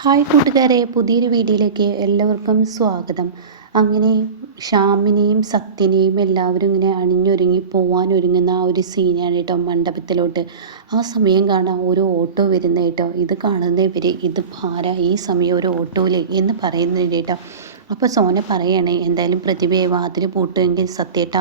Hi കൂട്ടുകാരെ പുതിയൊരു വീഡിയോയിലേക്ക് എല്ലാവർക്കും സ്വാഗതം. അങ്ങനെ ഷ്യാമിനെയും സത്യനെയും എല്ലാവരും ഇങ്ങനെ അണിഞ്ഞൊരുങ്ങി പോവാൻ ഒരുങ്ങുന്ന ആ ഒരു സീനാണ് കേട്ടോ മണ്ഡപത്തിലോട്ട്. ആ സമയം കാണാൻ ഒരു ഓട്ടോ വരുന്ന കേട്ടോ. ഇത് കാണുന്നവർ ഇത് ഭാര ഈ സമയം ഒരു ഓട്ടോയിൽ എന്ന് പറയുന്നുണ്ട് കേട്ടോ. അപ്പോൾ സോന പറയണേ എന്തായാലും പ്രതിഭയെ വാതിൽ പൂട്ടുമെങ്കിൽ സത്യേട്ട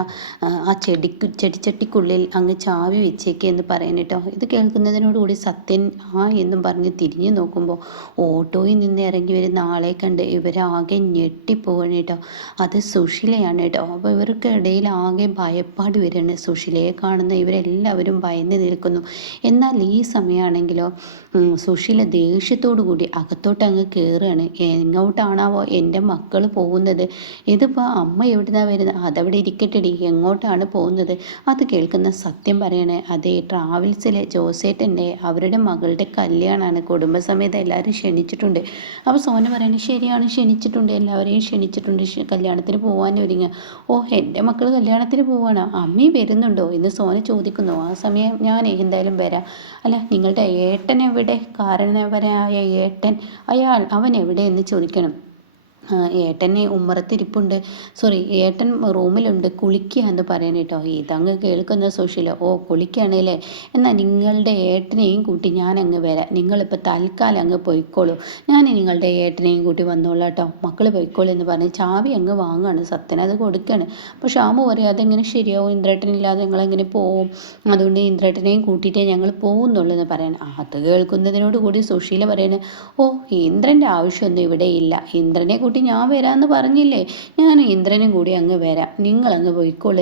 ആ ചെടിക്ക് ചെടിച്ചട്ടിക്കുള്ളിൽ അങ്ങ് ചാവി വെച്ചേക്ക് എന്ന് പറയുന്നു കേട്ടോ. ഇത് കേൾക്കുന്നതിനോടുകൂടി സത്യൻ ആ എന്നും പറഞ്ഞ് തിരിഞ്ഞു നോക്കുമ്പോൾ ഓട്ടോയിൽ നിന്ന് ഇറങ്ങി വരുന്ന ആളെ കണ്ട് ഇവരാകെ ഞെട്ടിപ്പോവാണ് കേട്ടോ. അത് സുഷിലയാണ് കേട്ടോ. അപ്പോൾ ഇവർക്ക് ഇടയിൽ ആകെ ഭയപ്പാട് വരികയാണ്. സുഷിലയെ കാണുന്ന ഇവരെല്ലാവരും ഭയന്ന് നിൽക്കുന്നു. എന്നാൽ ഈ സമയമാണെങ്കിലോ സുഷില ദേഷ്യത്തോടു കൂടി അകത്തോട്ട് അങ്ങ് കയറുകയാണ് എങ്ങോട്ടാണാവോ എന്റെ മക്കൾ പോകുന്നത്. ഇതിപ്പോൾ അമ്മ എവിടുന്നാണ് വരുന്നത് അതവിടെ ഇരിക്കട്ടെടി. എങ്ങോട്ടാണ് പോകുന്നത്? അത് കേൾക്കുന്ന സത്യം പറയണേ അതേ ട്രാവൽസിലെ ജോസേട്ടന്റെ അവരുടെ മകളുടെ കല്യാണമാണ് കുടുംബസമേതം എല്ലാവരും ക്ഷണിച്ചിട്ടുണ്ട്. അപ്പോൾ സോന പറയണേ ശരിയാണ് ക്ഷണിച്ചിട്ടുണ്ട്. എല്ലാവരെയും ക്ഷണിച്ചിട്ടുണ്ട്. കല്യാണത്തിന് പോകാൻ ഒരുങ്ങുക ഓ എന്റെ മക്കൾ കല്യാണത്തിന് പോവാണ്. അമ്മയും വരുന്നുണ്ടോ? എന്ന് സോന ചോദിക്കുന്നു. ആ സമയം ഞാൻ എന്തായാലും വരാം. അല്ല നിങ്ങളുടെ ഏട്ടൻ എവിടെ? കാരണവരായ ഏട്ടൻ? അയാൾ അവൻ എവിടെ? എന്ന് ചോദിക്കണം. ഏട്ടനെ ഉമ്മറത്തിരിപ്പുണ്ട്. സോറി ഏട്ടൻ റൂമിലുണ്ട്. കുളിക്കുക എന്ന് പറയാൻ കേട്ടോ ഇതങ്ങ് കേൾക്കുന്ന സോഷ്യൽ ഓ കുളിക്കുകയാണല്ലേ എന്നാൽ നിങ്ങളുടെ ഏട്ടനെയും കൂട്ടി ഞാൻ അങ്ങ് വരാം. നിങ്ങളിപ്പോൾ തൽക്കാലം അങ്ങ് പോയിക്കോളൂ. ഞാൻ നിങ്ങളുടെ ഏട്ടനെയും കൂട്ടി വന്നോളാം കേട്ടോ മക്കൾ പോയിക്കോളൂ എന്ന് പറഞ്ഞ് ചാവി അങ്ങ് വാങ്ങുകയാണ് സത്യൻ അത് കൊടുക്കുകയാണ് അപ്പോൾ ഷാമു പറയും അതെങ്ങനെ ശരിയാവും? ഇന്ദ്രേട്ടനില്ലാതെ ഞങ്ങളെങ്ങനെ പോവും? അതുകൊണ്ട് ഇന്ദ്രേട്ടനെയും കൂട്ടിയിട്ടേ ഞങ്ങൾ പോകുന്നുള്ളൂ എന്ന് പറയണം. അത് കേൾക്കുന്നതിനോട് കൂടി സുശീല പറയുന്നത് ഓ ഇന്ദ്രന്റെ ആവശ്യമൊന്നും ഇവിടെ ഇല്ല. ഇന്ദ്രനെ കൂട്ടി കുട്ടി ഞാൻ വരാമെന്ന് പറഞ്ഞില്ലേ? ഞാൻ ഇന്ദ്രനും കൂടി അങ്ങ് വരാം. നിങ്ങളങ്ങ്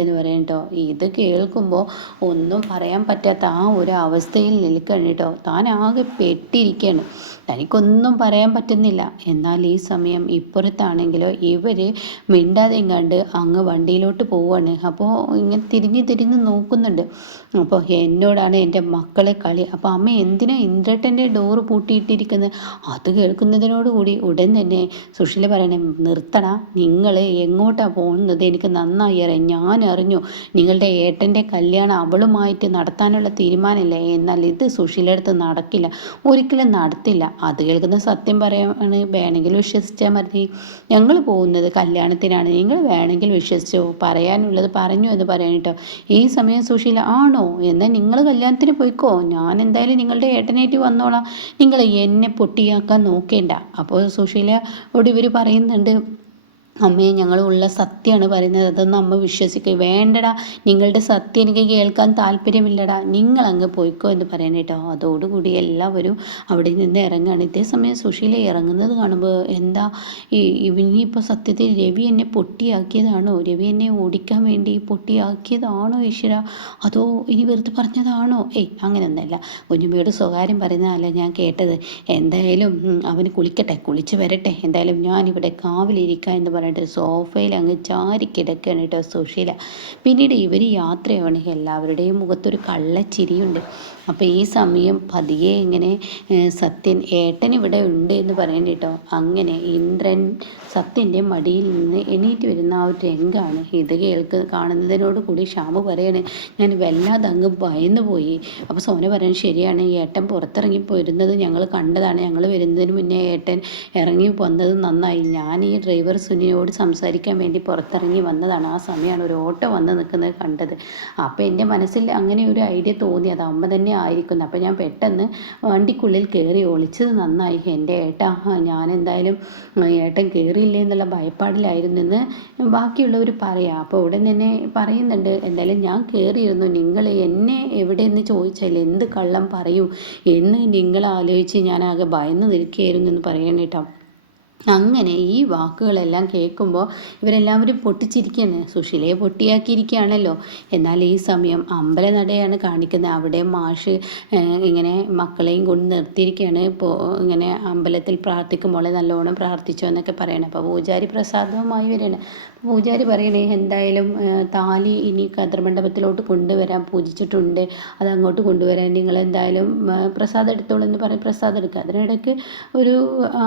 എന്ന് പറയാം കേട്ടോ ഇത് കേൾക്കുമ്പോൾ ഒന്നും പറയാൻ പറ്റാത്ത ആ ഒരു അവസ്ഥയിൽ നിൽക്കണം കേട്ടോ താൻ ആകെ പെട്ടിരിക്കുകയാണ് തനിക്കൊന്നും പറയാൻ പറ്റുന്നില്ല. എന്നാൽ ഈ സമയം ഇപ്പുറത്താണെങ്കിലോ ഇവർ മിണ്ടാതെയും കണ്ട് അങ്ങ് വണ്ടിയിലോട്ട് പോവാണ്. അപ്പോൾ ഇങ്ങനെ തിരിഞ്ഞ് തിരിഞ്ഞ് നോക്കുന്നുണ്ട്. അപ്പോൾ എന്നോടാണ് എന്റെ മക്കളെ കളി. അപ്പോൾ അമ്മ എന്തിനാ ഇന്ദ്രട്ടന്റെ ഡോറ് പൂട്ടിയിട്ടിരിക്കുന്നത് അത് കേൾക്കുന്നതിനോടുകൂടി ഉടൻ തന്നെ സുശീല പറയണേ നിർത്തണ നിങ്ങൾ എങ്ങോട്ടാണ് പോകുന്നത്? എനിക്ക് നന്നായി അറിയാം. ഞാൻ അറിഞ്ഞു നിങ്ങളുടെ ഏട്ടന്റെ കല്യാണം അവളുമായിട്ട് നടത്താനുള്ള തീരുമാനമില്ല? എന്നാൽ ഇത് സുശീലടുത്ത് നടക്കില്ല. ഒരിക്കലും നടത്തില്ല. അത് കേൾക്കുന്ന സത്യം പറയാണ്. വേണമെങ്കിൽ വിശ്വസിച്ചാൽ മതി. ഞങ്ങൾ പോകുന്നത് കല്യാണത്തിനാണ്. നിങ്ങൾ വേണമെങ്കിൽ വിശ്വസിച്ചോ. പറയാനുള്ളത് പറഞ്ഞു എന്ന് പറയാൻ കേട്ടോ. ഈ സമയം സുശീല ആണോ? എന്നാൽ നിങ്ങൾ കല്യാണത്തിന് പോയിക്കോ. ഞാൻ എന്തായാലും നിങ്ങളുടെ ഏട്ടനേറ്റ് വന്നോളാം. നിങ്ങൾ എന്നെ പൊട്ടിയാക്കാൻ നോക്കേണ്ട. അപ്പോൾ സുശീലയോട് ഇവർ പറയുന്നുണ്ട്. അമ്മയെ ഞങ്ങളുള്ള സത്യമാണ് പറയുന്നത്. അതൊന്നും അമ്മ വിശ്വസിക്കുക വേണ്ടടാ. നിങ്ങളുടെ സത്യം എനിക്ക് കേൾക്കാൻ താല്പര്യമില്ലടാ. നിങ്ങൾ അങ്ങ് പോയിക്കോ എന്ന് പറയണ കേട്ടോ അതോടുകൂടി എല്ലാവരും അവിടെ നിന്ന് ഇറങ്ങുകയാണ് ഇതേ സമയം സുശീല ഇറങ്ങുന്നത് കാണുമ്പോൾ എന്താ ഈ ഇവനിപ്പോൾ സത്യത്തിൽ രവി എന്നെ പൊട്ടിയാക്കിയതാണോ? രവി എന്നെ ഓടിക്കാൻ വേണ്ടി പൊട്ടിയാക്കിയതാണോ ഈശ്വര? അതോ ഇനി വെറുതെ പറഞ്ഞതാണോ? ഏയ് അങ്ങനെയൊന്നല്ല കുഞ്ഞുമ്മയോട് സ്വകാര്യം പറയുന്നതല്ല ഞാൻ കേട്ടത്. എന്തായാലും അവന് കുളിക്കട്ടെ. കുളിച്ച് വരട്ടെ. എന്തായാലും ഞാനിവിടെ കാവിലിരിക്കാം എന്ന് പറഞ്ഞു പറഞ്ഞിട്ട് സോഫയിൽ അങ്ങ് ചാരി കിടക്കുകയാണ് കേട്ടോ സുശീല. പിന്നീട് ഇവർ യാത്രയാണ്. എല്ലാവരുടെയും മുഖത്തൊരു കള്ളച്ചിരിയുണ്ട്. അപ്പോൾ ഈ സമയം പതിയെ ഇങ്ങനെ സത്യൻ ഏട്ടൻ ഇവിടെ ഉണ്ട് എന്ന് പറയുന്നത് കേട്ടോ. അങ്ങനെ ഇന്ദ്രൻ സത്യന്റെ മടിയിൽ നിന്ന് എണീറ്റ് വരുന്ന ആ ഒരു രംഗമാണ് ഇത് കേൾക്ക് കാണുന്നതിനോട് കൂടി ഷാമു പറയാണ് ഞാൻ വല്ലാതെ അങ്ങ് ഭയന്നു പോയി. അപ്പോൾ സോന പറയാൻ ശരിയാണ് ഏട്ടൻ പുറത്തിറങ്ങി പോരുന്നത് ഞങ്ങൾ കണ്ടതാണ്. ഞങ്ങൾ വരുന്നതിന് മുന്നേ ഏട്ടൻ ഇറങ്ങി വന്നത് നന്നായി. ഞാൻ ഈ ഡ്രൈവർ സുനിയോട് സംസാരിക്കാൻ വേണ്ടി പുറത്തിറങ്ങി വന്നതാണ്. ആ സമയമാണ് ഒരു ഓട്ടോ വന്ന് നിൽക്കുന്നത് കണ്ടത്. അപ്പോൾ എന്റെ മനസ്സിൽ അങ്ങനെ ഒരു ഐഡിയ തോന്നി. അത് അമ്മ തന്നെ ആയിരിക്കുന്നു. അപ്പോൾ ഞാൻ പെട്ടെന്ന് വണ്ടിക്കുള്ളിൽ കയറി ഒളിച്ചത് നന്നായി. എന്റെ ഏട്ടാ ഞാൻ എന്തായാലും ഏട്ടൻ കയറിയില്ലേ എന്നുള്ള ഭയപ്പാടിലായിരുന്നു എന്ന് ബാക്കിയുള്ളവർ പറയാം. അപ്പോൾ ഉടൻ തന്നെ പറയുന്നുണ്ട് എന്തായാലും ഞാൻ കയറിയിരുന്നു നിങ്ങൾ എന്നെ എവിടെയെന്ന് ചോദിച്ചാൽ എന്ത് കള്ളം പറയും? എന്ന് നിങ്ങൾ ആലോചിച്ച് ഞാൻ ആകെ ഭയന്ന് നിൽക്കുകയായിരുന്നു എന്ന് പറയണേട്ടോ അങ്ങനെ ഈ വാക്കുകളെല്ലാം കേൾക്കുമ്പോൾ ഇവരെല്ലാവരും പൊട്ടിച്ചിരിക്കുകയാണ് സുശീലയെ പൊട്ടിയാക്കിയിരിക്കുകയാണല്ലോ. എന്നാൽ ഈ സമയം അമ്പലനടയാണ് കാണിക്കുന്നത്. അവിടെ മാഷ് ഇങ്ങനെ മക്കളെയും കൊണ്ട് നിർത്തിയിരിക്കുകയാണ്. ഇപ്പോൾ ഇങ്ങനെ അമ്പലത്തിൽ പ്രാർത്ഥിക്കുമ്പോൾ നല്ലോണം പ്രാർത്ഥിച്ചോ എന്നൊക്കെ പറയണം. അപ്പോൾ പൂജാരി പ്രസാദവുമായി വരികയാണ്. പൂജാരി പറയണേ എന്തായാലും താലി ഇനി കതിർമണ്ഡപത്തിലോട്ട് കൊണ്ടുവരാൻ പൂജിച്ചിട്ടുണ്ട്. അത് അങ്ങോട്ട് കൊണ്ടുവരാൻ നിങ്ങൾ എന്തായാലും പ്രസാദം എടുത്തോളൂ എന്ന് പറഞ്ഞ് പ്രസാദം എടുക്കുക അതിനിടയ്ക്ക് ഒരു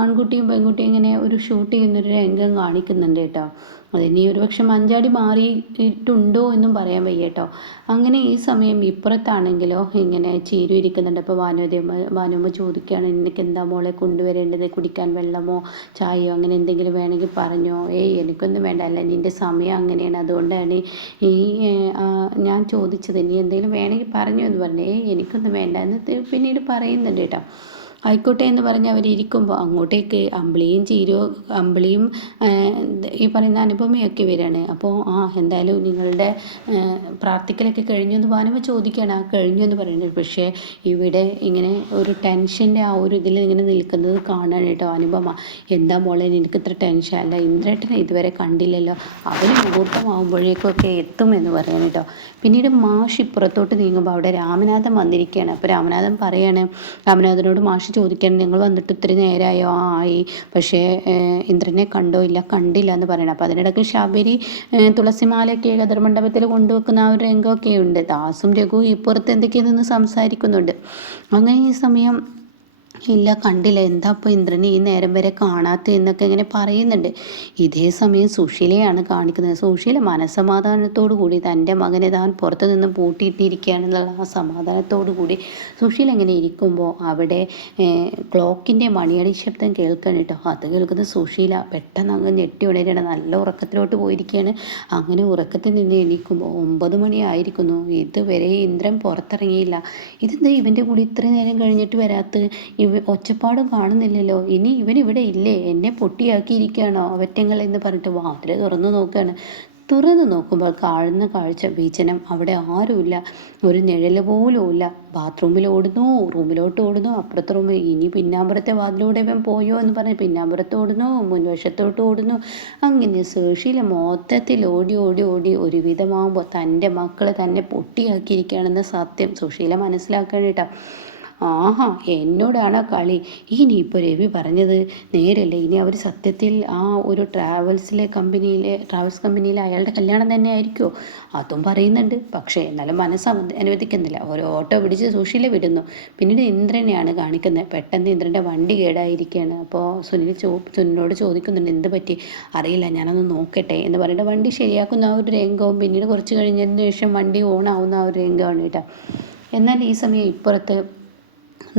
ആൺകുട്ടിയും പെൺകുട്ടിയും ഇങ്ങനെ ഒരു ഷൂട്ട് ചെയ്യുന്നൊരു രംഗം കാണിക്കുന്നുണ്ട് കേട്ടോ. അതിനി ഒരു പക്ഷെ മഞ്ചാടി മാറിയിട്ടുണ്ടോ എന്നും പറയാൻ വയ്യ കേട്ടോ അങ്ങനെ ഈ സമയം ഇപ്പുറത്താണെങ്കിലോ ഇങ്ങനെ ചീരു ഇരിക്കുന്നുണ്ട് അപ്പോൾ ഭാനുദേവ വാനോമ്മ ചോദിക്കുകയാണ് എനിക്ക് എന്താ മോളെ കൊണ്ടുവരേണ്ടത്? കുടിക്കാൻ വെള്ളമോ? ചായയോ? അങ്ങനെ എന്തെങ്കിലും വേണമെങ്കിൽ പറഞ്ഞോ. ഏയ് എനിക്കൊന്നും വേണ്ട. അല്ല നിന്റെ സമയം അങ്ങനെയാണ്. അതുകൊണ്ടാണ് ഈ ഞാൻ ചോദിച്ചത്. നീ എന്തെങ്കിലും വേണമെങ്കിൽ പറഞ്ഞോ എന്ന് പറഞ്ഞു. ഏയ് എനിക്കൊന്നും വേണ്ട. എന്ന് പിന്നീട് പറയുന്നുണ്ട് കേട്ടോ. ആയിക്കോട്ടെ എന്ന് പറഞ്ഞ് അവരിയ്ക്കുമ്പോൾ അങ്ങോട്ടേക്ക് അമ്പിളിയും ചീരോ അമ്പിളിയും ഈ പറയുന്ന അനുപമയൊക്കെ വരികയാണ് അപ്പോൾ ആ എന്തായാലും നിങ്ങളുടെ പ്രാർത്ഥിക്കലൊക്കെ കഴിഞ്ഞു എന്ന് ഭാനുമ ചോദിക്കുകയാണ്. ആ കഴിഞ്ഞു എന്ന് പറയുന്നത്. പക്ഷേ ഇവിടെ ഇങ്ങനെ ഒരു ടെൻഷന്റെ ആ ഒരു ഇതിൽ ഇങ്ങനെ നിൽക്കുന്നത് കാണാൻ കേട്ടോ അനുപമ. എന്താ മോളെ എനിക്ക് ഇത്ര ടെൻഷൻ അല്ല ഇന്ദ്രേട്ടനെ ഇതുവരെ കണ്ടില്ലല്ലോ. അവന് മുഹൂർത്തമാകുമ്പോഴേക്കൊക്കെ എത്തും എന്ന് പറയാൻ കേട്ടോ. പിന്നീട് മാഷ് ഇപ്പുറത്തോട്ട് നീങ്ങുമ്പോൾ അവിടെ രാമനാഥൻ വന്നിരിക്കുകയാണ്. അപ്പോൾ രാമനാഥൻ പറയാണ് രാമനാഥനോട് മാഷ് മാഷ് ചോദിക്കാൻ നിങ്ങൾ വന്നിട്ട് ഇത്തിരി നേരമായോ ആയി. പക്ഷേ ഇന്ദ്രനെ കണ്ടോ? ഇല്ല കണ്ടില്ല എന്ന് പറയണം. അപ്പോൾ അതിനിടയ്ക്ക് ശബരി തുളസിമാലയൊക്കെ കതിർമണ്ഡപത്തിൽ കൊണ്ടുവെക്കുന്ന ആ ഒരു രംഗമൊക്കെ ഉണ്ട് ദാസും രഘു ഇപ്പുറത്ത് എന്തൊക്കെയോ നിന്ന് സംസാരിക്കുന്നുണ്ട്. അങ്ങനെ ഈ സമയം ഇല്ല കണ്ടില്ല. എന്താ ഇപ്പോൾ ഇന്ദ്രനെ ഈ നേരം വരെ കാണാത്ത എന്നൊക്കെ ഇങ്ങനെ പറയുന്നുണ്ട്. ഇതേ സമയം സുശീലയാണ് കാണിക്കുന്നത്. സുശീല മനസ്സമാധാനത്തോടു കൂടി തന്റെ മകനെ താൻ പുറത്തു നിന്ന് പൂട്ടിയിട്ടിരിക്കുകയാണെന്നുള്ള ആ സമാധാനത്തോടു കൂടി സുശീല ഇങ്ങനെ ഇരിക്കുമ്പോൾ അവിടെ ക്ലോക്കിന്റെ മണിയടി ശബ്ദം കേൾക്കണം കേട്ടോ അത് കേൾക്കുന്ന സുശീല പെട്ടെന്ന് അങ്ങ് ഞെട്ടി ഉണരുകയാണ്. നല്ല ഉറക്കത്തിലോട്ട് പോയിരിക്കുകയാണ്. അങ്ങനെ ഉറക്കത്തിൽ നിന്ന് എണീക്കുമ്പോൾ ഒമ്പത് മണിയായിരിക്കുന്നു. ഇതുവരെ ഇന്ദ്രൻ പുറത്തിറങ്ങിയില്ല. ഇതെന്താ ഇവന്റെ കൂടി ഇത്രയും നേരം കഴിഞ്ഞിട്ട് വരാത്ത ഇവ ഒച്ചപ്പാടും കാണുന്നില്ലല്ലോ. ഇനി ഇവൻ ഇവിടെ ഇല്ലേ? എന്നെ പൊട്ടിയാക്കിയിരിക്കുകയാണോ? അവറ്റങ്ങൾ എന്ന് പറഞ്ഞിട്ട് വാതിൽ തുറന്നു നോക്കുകയാണ്. തുറന്നു നോക്കുമ്പോൾ കാണുന്ന കാഴ്ച വിജനം അവിടെ ആരുമില്ല. ഒരു നിഴൽ പോലും ഇല്ല. ബാത്റൂമിൽ ഓടുന്നു റൂമിലോട്ട് ഓടുന്നു അപ്പുറത്തെ റൂമിൽ ഇനി പിന്നാമ്പുറത്തെ വാതിലൂടെ ഇവൻ പോയോ എന്ന് പറഞ്ഞ് പിന്നാമ്പുറത്ത് ഓടുന്നു മുൻവശത്തോട്ട് ഓടുന്നു. അങ്ങനെ സുശീല മൊത്തത്തിൽ ഓടി ഓടി ഓടി ഒരുവിധമാകുമ്പോൾ തന്റെ മക്കൾ തന്നെ പൊട്ടിയാക്കിയിരിക്കുകയാണെന്ന് സത്യം സുശീല മനസ്സിലാക്കണം ആഹാ എന്നോടാണ് കളി. ഇനിയിപ്പോൾ രവി പറഞ്ഞത് നേരല്ലേ ഇനി അവർ സത്യത്തിൽ ആ ഒരു ട്രാവൽസിലെ കമ്പനിയിലെ ട്രാവൽസ് കമ്പനിയിലെ അയാളുടെ കല്യാണം തന്നെ ആയിരിക്കുമോ അതും പറയുന്നുണ്ട്. പക്ഷേ എന്നാലും മനസ്സ് അനുവദിക്കുന്നില്ല. ഒരു ഓട്ടോ പിടിച്ച് സുശീല വിടുന്നു. പിന്നീട് ഇന്ദ്രനെയാണ് കാണിക്കുന്നത്. പെട്ടെന്ന് ഇന്ദ്രന്റെ വണ്ടി കേടായിരിക്കുകയാണ്. അപ്പോൾ സുനിൽ ചോ സുനിലോട് ചോദിക്കുന്നുണ്ട് എന്ത് പറ്റി? അറിയില്ല ഞാനൊന്ന് നോക്കട്ടെ എന്ന് പറഞ്ഞിട്ട് വണ്ടി ശരിയാക്കുന്ന ആ ഒരു രംഗവും പിന്നീട് കുറച്ച് കഴിഞ്ഞതിന് ശേഷം വണ്ടി ഓൺ ആവുന്ന ആ ഒരു രംഗമാണ് കേട്ടോ. എന്നാൽ ഈ സമയം ഇപ്പുറത്ത്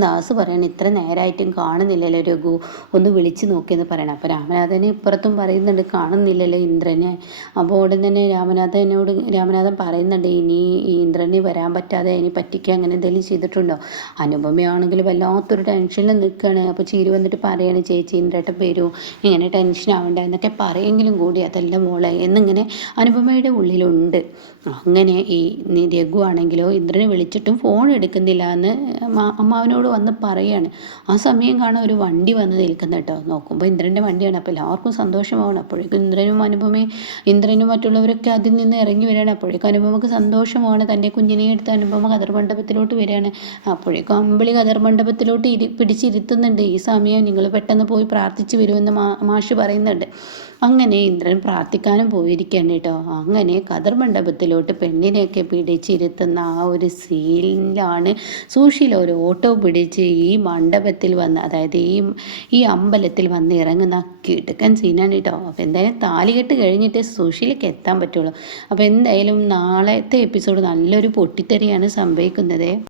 ദാസ് പറയണം ഇത്ര നേരമായിട്ടും കാണുന്നില്ലല്ലോ രഘു ഒന്ന് വിളിച്ചു നോക്കിയെന്ന് പറയണം. അപ്പോൾ രാമനാഥന് ഇപ്പുറത്തും പറയുന്നുണ്ട് കാണുന്നില്ലല്ലോ ഇന്ദ്രനെ. അപ്പോൾ ഉടൻ തന്നെ രാമനാഥനോട് രാമനാഥൻ പറയുന്നുണ്ട് ഇനി ഇന്ദ്രന് വരാൻ പറ്റാതെ ഇനി പറ്റിക്കുക അങ്ങനെ എന്തെങ്കിലും ചെയ്തിട്ടുണ്ടോ? അനുപമയാണെങ്കിൽ വല്ലാത്തൊരു ടെൻഷനിൽ നിൽക്കുകയാണ്. അപ്പോൾ ചീരി വന്നിട്ട് പറയാണ് ചേച്ചി ഇന്ദ്രേട്ടൻ വരൂ ഇങ്ങനെ ടെൻഷൻ ആവണ്ട എന്നൊക്കെ പറയെങ്കിലും കൂടി അതല്ല മോളെ എന്നിങ്ങനെ അനുപമയുടെ ഉള്ളിലുണ്ട്. അങ്ങനെ ഈ രഘു ആണെങ്കിലോ ഇന്ദ്രനെ വിളിച്ചിട്ടും ഫോൺ എടുക്കുന്നില്ല എന്ന് അമ്മാവനോട് വന്ന് പറയുകയാണ് ആ സമയം കാണാൻ ഒരു വണ്ടി വന്ന് നിൽക്കുന്ന കേട്ടോ നോക്കുമ്പോൾ ഇന്ദ്രന്റെ വണ്ടിയാണ്. അപ്പോൾ എല്ലാവർക്കും സന്തോഷമാവണം അപ്പോഴേക്കും ഇന്ദ്രനും അനുപമയും ഇന്ദ്രനും മറ്റുള്ളവരൊക്കെ അതിൽ നിന്ന് ഇറങ്ങി വരികയാണ്. അപ്പോഴേക്കും അനുപമക്ക് സന്തോഷമാണ്. തന്റെ കുഞ്ഞിനെ എടുത്ത് അനുപമ കതിർ മണ്ഡപത്തിലോട്ട് വരികയാണ്. അപ്പോഴേക്കും അമ്പിളി കതിർ മണ്ഡപത്തിലോട്ട് ഇരി പിടിച്ചിരുത്തുന്നുണ്ട്. ഈ സമയം നിങ്ങൾ പെട്ടെന്ന് പോയി പ്രാർത്ഥിച്ചു വരുമെന്ന് മാ മാഷ് പറയുന്നുണ്ട്. അങ്ങനെ ഇന്ദ്രൻ പ്രാർത്ഥിക്കാനും പോയിരിക്കുകയാണ് കേട്ടോ. അങ്ങനെ കതിർ മണ്ഡപത്തിലോട്ട് പെണ്ണിനെയൊക്കെ പിടിച്ചിരുത്തുന്ന ആ ഒരു സീനിലാണ് സുശീല ഒരു ഓട്ടോ പിടിച്ച് ഈ മണ്ഡപത്തിൽ വന്ന് അതായത് ഈ ഈ അമ്പലത്തിൽ വന്ന് ഇറങ്ങുന്ന കിടുക്കൻ സീനാണ് കേട്ടോ. അപ്പോൾ എന്തായാലും താലികെട്ട് കഴിഞ്ഞിട്ട് സുശീലയ്ക്ക് എത്താൻ പറ്റുള്ളൂ. അപ്പോൾ എന്തായാലും നാളത്തെ എപ്പിസോഡ് നല്ലൊരു പൊട്ടിത്തെറിയാണ് സംഭവിക്കുന്നത്.